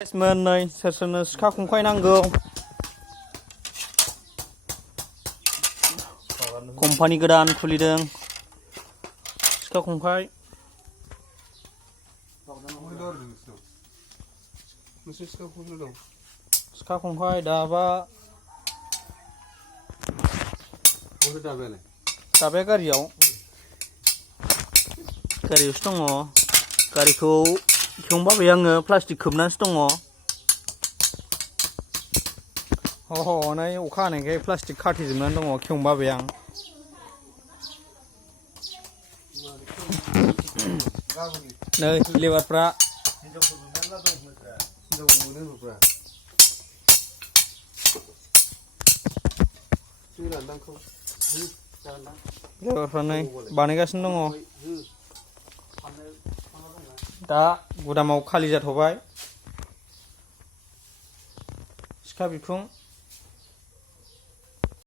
मोननै सोरनो सिखा खंखाय नांगौ कम्पानि गोदान खुलिदों सिखा खंखाय सिखा खंखाय दाबा दाबाया गारियावसो दङ गारिखौ खेवबाय आङो प्लास्टिक खोबनानैसो दङ हनै अखा हानायखाय प्लास्टिक खाथेजोबनानै दङ खेवबाय आं नै लेबारफ्रा लेबारफ्रा नै बानायगासिनो दङ दा गुदामाव खालि जाथ'बाय सिखा बिखुं